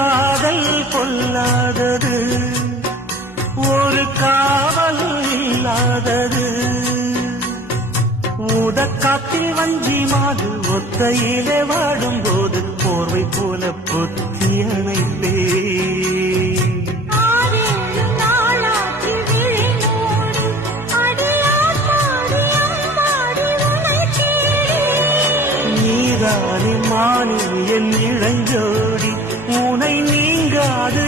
காதல் கொல்லாதது, ஒரு காவல் இல்லாதது. ஊதக்காத்தில் வஞ்சி மாது ஒத்தையிலே வாடும் போது போர்வை போல பொத்தி அணைப்பே. நீதானே மானி என் இளஞ்சோடி, உனை நீங்காது